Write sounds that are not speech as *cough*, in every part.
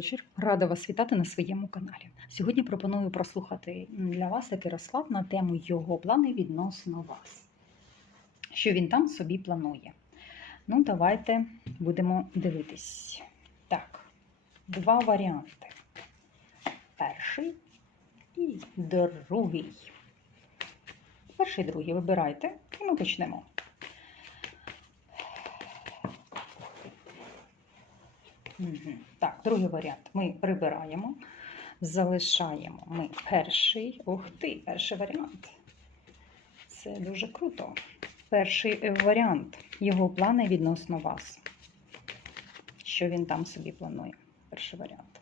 вечір. Рада вас вітати на своєму каналі. Сьогодні пропоную прослухати для вас такий на тему його плани відносно вас. Що він там собі планує. Ну, давайте будемо дивитись. Так, два варіанти. Перший і другий. Перший і другий вибирайте, і ми почнемо. Так, другий варіант. Ми прибираємо, залишаємо ми перший. Ух ти, перший варіант. Це дуже круто. Перший е, варіант. Його плани відносно вас. Що він там собі планує? Перший варіант.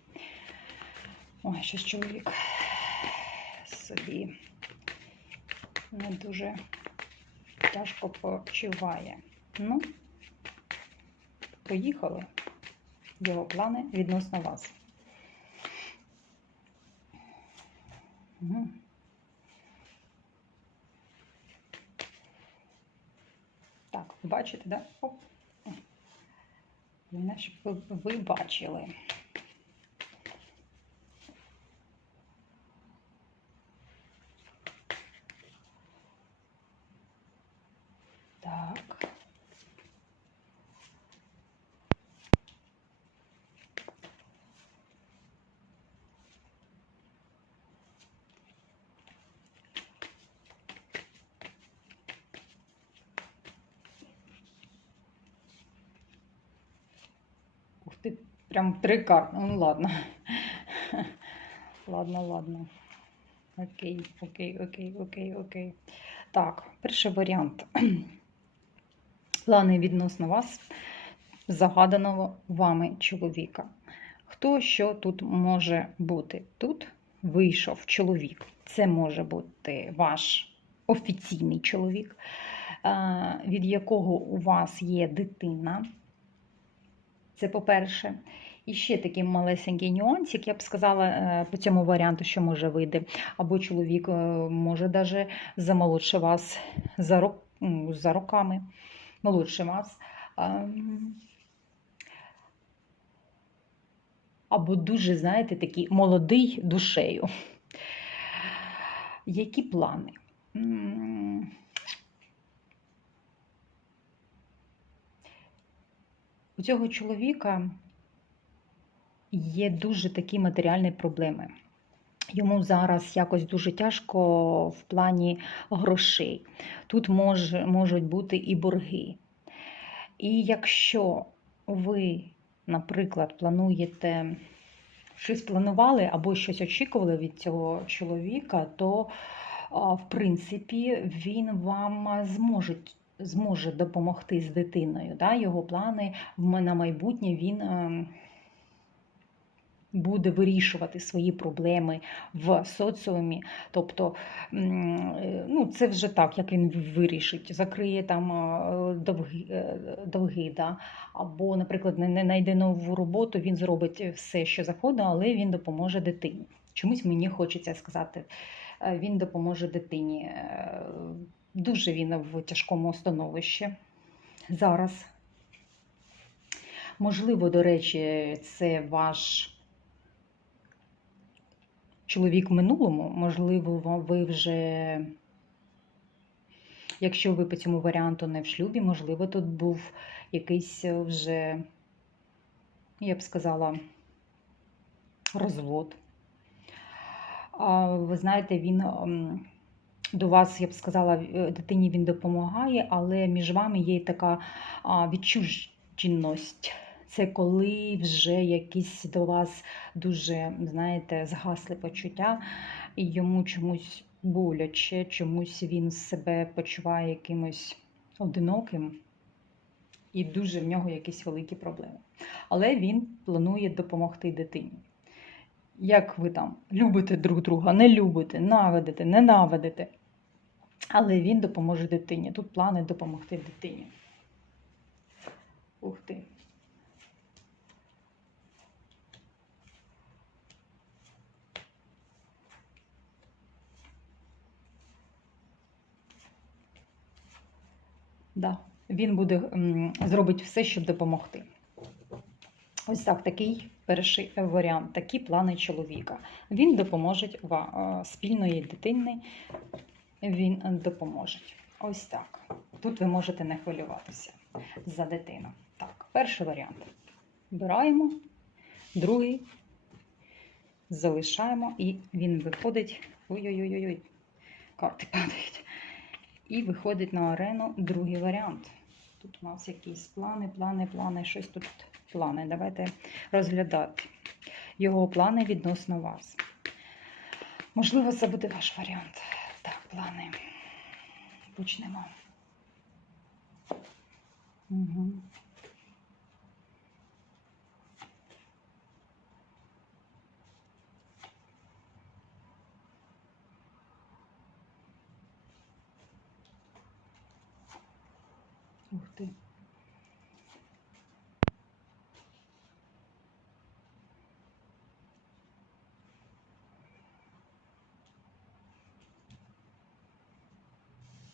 Ой, щось чоловік собі не дуже тяжко почуває. Ну, поїхали його плани відносно вас. Так, бачите, да? Оп. Щоб ви бачили. Так. Ух ти, прям три. Ну ладно. Ладно, ладно. Окей, окей, окей, окей, окей. Так, перший варіант. Плани відносно вас, загаданого вами чоловіка. Хто що тут може бути? Тут вийшов чоловік. Це може бути ваш офіційний чоловік, е, від якого у вас є дитина. Це по-перше. І ще такий малесенький нюансик, я б сказала, е, по цьому варіанту, що може вийти. Або чоловік е, може даже замолодше вас за, рок, за роками, молодше вас. Або дуже, знаєте, такий молодий душею. Які плани? У цього чоловіка є дуже такі матеріальні проблеми. Йому зараз якось дуже тяжко в плані грошей. Тут мож, можуть бути і борги. І якщо ви, наприклад, плануєте щось планували або щось очікували від цього чоловіка, то, в принципі, він вам зможе зможе допомогти з дитиною. Да? Його плани на майбутнє він ем, буде вирішувати свої проблеми в соціумі. Тобто, е, ну, це вже так, як він вирішить, закриє там е, довги, е, довги да? або, наприклад, не знайде нову роботу, він зробить все, що заходить, але він допоможе дитині. Чомусь мені хочеться сказати, він допоможе дитині. Дуже він в тяжкому становищі зараз. Можливо, до речі, це ваш чоловік в минулому. Можливо, ви вже, якщо ви по цьому варіанту не в шлюбі, можливо, тут був якийсь вже, я б сказала, розвод. А, Ви знаєте, він до вас, я б сказала, е, дитині він допомагає, але між вами є така відчуженість. Це коли вже якісь до вас дуже, знаєте, згасли почуття, і йому чомусь боляче, чомусь він себе почуває якимось одиноким, і дуже в нього якісь великі проблеми. Але він планує допомогти дитині. Як ви там любите друг друга, не любите, наведете, ненавидите. Але він допоможе дитині. Тут плани допомогти дитині. Ух ти. Да. Він буде зробить все, щоб допомогти. Ось так такий перший варіант. Такі плани чоловіка. Він допоможе е, спільної дитини. Він допоможе. Ось так. Тут ви можете не хвилюватися за дитину. Так, перший варіант. Вбираємо, другий залишаємо, і він виходить. Ой-ой-ой, карти падають. І виходить на арену другий варіант. Тут у нас якісь плани, плани, плани, щось тут плани. Давайте розглядати його плани відносно вас. Можливо, це буде ваш варіант. Плани. Почнемо. Угу. Ух ти.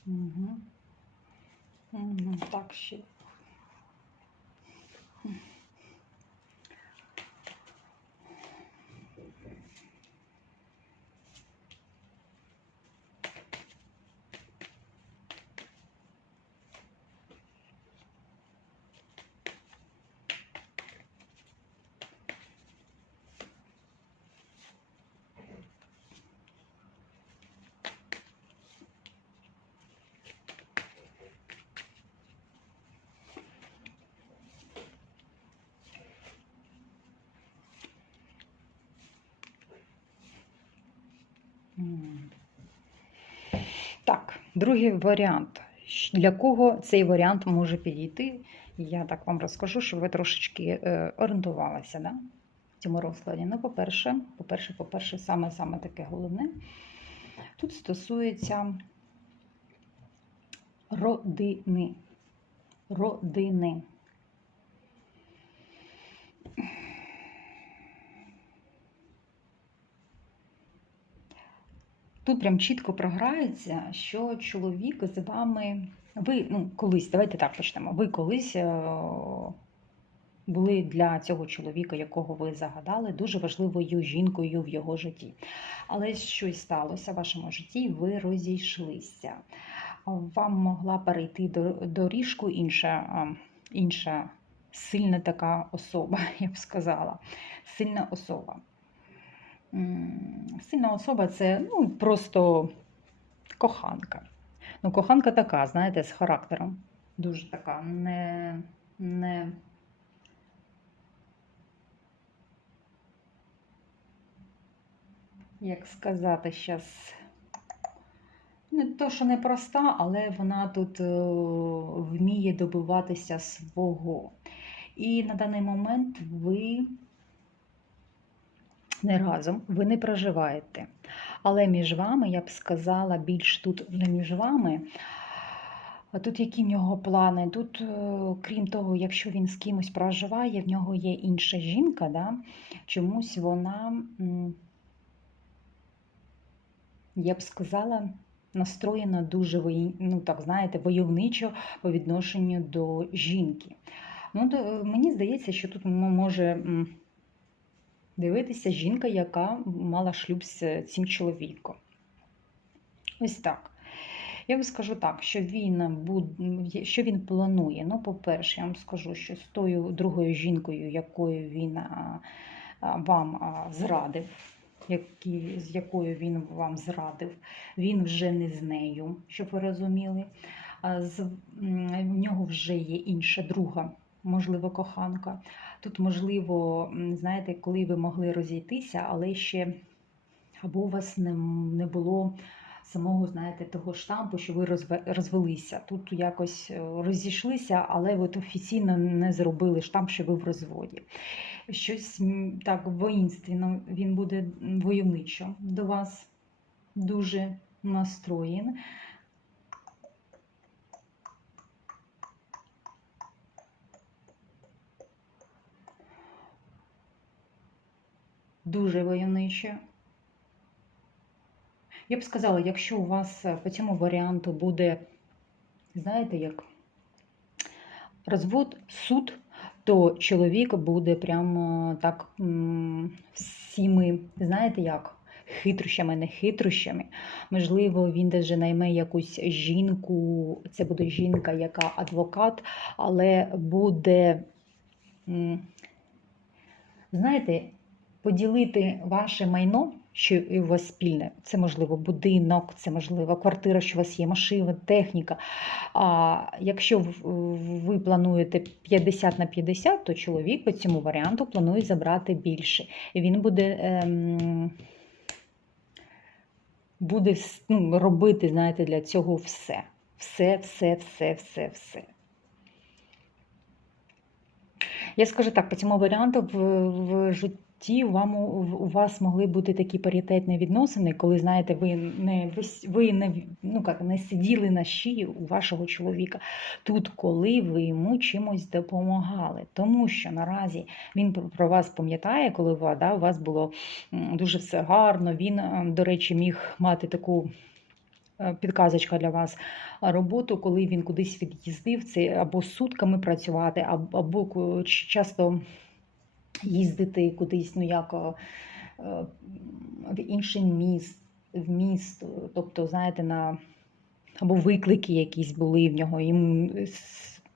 Угу. Угу. Так, ще. Так, другий варіант. Для кого цей варіант може підійти? Я так вам розкажу, щоб ви трошечки е, орієнтувалися да? в цьому розкладі. Ну, по-перше, по-перше, по-перше, саме саме таке головне. Тут стосується родини. Родини. Тут прям чітко програється, що чоловік з вами. Ви ну, колись, давайте так почнемо. Ви колись е, були для цього чоловіка, якого ви загадали, дуже важливою жінкою в його житті. Але щось сталося в вашому житті, ви розійшлися. Вам могла перейти до доріжку інша, інша сильна така особа, *laughs* я б сказала. Сильна особа. Сильна особа це ну, просто коханка. Ну, коханка така, знаєте, з характером. Дуже така, не, не... Як сказати зараз. Не то, що не проста, але вона тут е, вміє добиватися свого. І на даний момент ви не разом, ви не проживаєте. Але між вами, я б сказала, більш тут не між вами. А тут які в нього плани? Тут, е, крім того, якщо він з кимось проживає, в нього є інша жінка, да? чомусь вона, я б сказала, настроєна дуже ну, так, знаєте, войовничо по відношенню до жінки. Ну, то, мені здається, що тут м- може. Дивитися жінка, яка мала шлюб з цим чоловіком. Ось так. Я вам скажу так, що він що він планує. Ну, по-перше, я вам скажу, що з тою другою жінкою, якою він вам зрадив, які, з якою він вам зрадив, він вже не з нею, щоб ви розуміли. А з, в нього вже є інша друга, можливо, коханка. Тут, можливо, знаєте, коли ви могли розійтися, але ще або у вас не, не було самого, знаєте, того штампу, що ви розве- розвелися. Тут якось е, розійшлися, але от офіційно не зробили штамп, що ви в розводі. Щось так воїнственно, він буде войовничо до вас дуже настроєн. Дуже войовничо. Я б сказала, якщо у вас е, по цьому варіанту буде, знаєте, як розвод, суд, то чоловік буде прямо так м, всіми, знаєте як? Хитрощами, не хитрощами. Можливо, він даже найме якусь жінку. Це буде жінка, яка адвокат, але буде, знаєте, поділити ваше майно, що у вас спільне. Це можливо будинок, це можливо квартира, що у вас є, машина, техніка. А якщо ви плануєте 50 на 50, то чоловік по цьому варіанту планує забрати більше. І він буде. Ем, буде ну, робити, знаєте, для цього все. Все, все, все, все, все. Я скажу так, по цьому варіанту в, в житті вам у, вас могли бути такі паритетні відносини, коли знаєте, ви не ви не ну як не сиділи на шиї у вашого чоловіка. Тут, коли ви йому чимось допомагали, тому що наразі він про- вас пам'ятає, коли ви, да, у вас було дуже все гарно. Він, е, до речі, міг мати таку. е, Підказочка для вас роботу, коли він кудись від'їздив, це або сутками працювати, або, часто їздити кудись, ну як е, в інший міст, в місто, тобто, знаєте, на або виклики якісь були в нього. Йому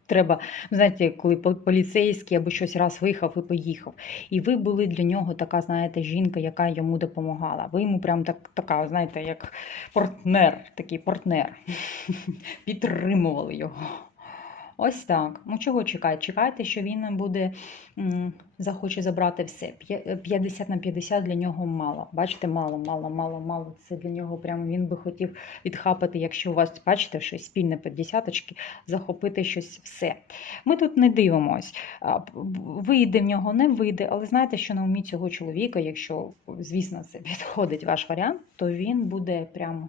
треба, ну, знаєте, коли по- поліцейський або щось раз виїхав і поїхав. І ви були для нього така, знаєте, жінка, яка йому допомагала. Ви йому прям так, така, знаєте, як партнер, такий партнер. *laughs* Підтримували його. Ось так. Ну чого чекати? Чекайте, що він буде захоче забрати все. П'я- 50 на 50 для нього мало. Бачите, мало, мало, мало, мало. Це для нього прямо він би хотів відхапати, якщо у вас бачите щось спільне по десяточки, захопити щось все. Ми тут не дивимось. Вийде в нього, не вийде, але знаєте, що на умі цього чоловіка, якщо, звісно, це *laughs* підходить ваш варіант, то він буде прямо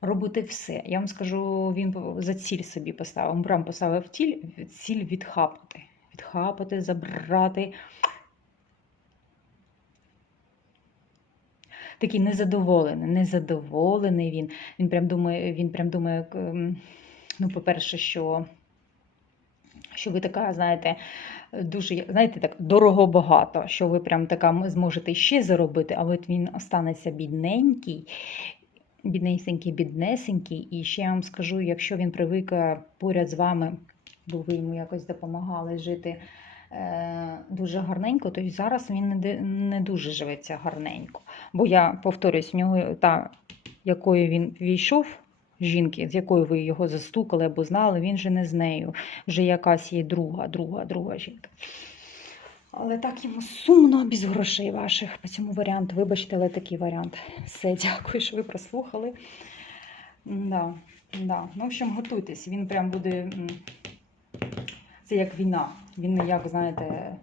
робити все. Я вам скажу, він за ціль собі поставив. Прям поставив ціль, ціль відхапати. Відхапати, забрати. Такий незадоволений, незадоволений він. Він прям думає, він прям думає, ну, по-перше, що, що ви така, знаєте, дуже, знаєте, так дорого багато, що ви прям така зможете ще заробити, а от він останеться бідненький біднесенький, біднесенький. І ще я вам скажу, якщо він привик е, поряд з вами, бо ви йому якось допомагали жити е, дуже гарненько, то й зараз він не, дуже живеться гарненько. Бо я повторюсь, в нього та, якою він війшов. Жінки, з якою ви його застукали або знали, він же не з нею. Вже якась є друга, друга, друга жінка. Але так йому сумно без грошей ваших по цьому варіанту. Вибачте, але такий варіант. Все, дякую, що ви прослухали. Да, да. Ну, в общем, готуйтесь. Він прям буде. Це як війна. Він не як, знаєте.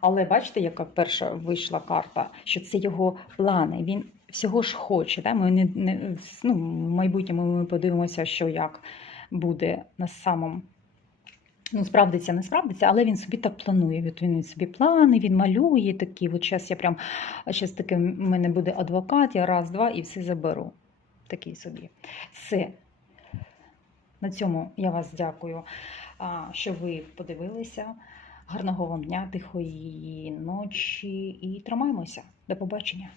Але бачите, яка перша вийшла карта, що це його плани. Він всього ж хоче. Да? Ми не, не, ну, в майбутньому ми подивимося, що як буде на самому Ну, справдиться, не справдиться, але він собі так планує. От він собі плани, він малює такі. От зараз я прям, зараз таки в мене буде адвокат, я раз, два і все заберу. Такий собі. Все. На цьому я вас дякую, що ви подивилися. Гарного вам дня, тихої ночі і тримаємося. До побачення.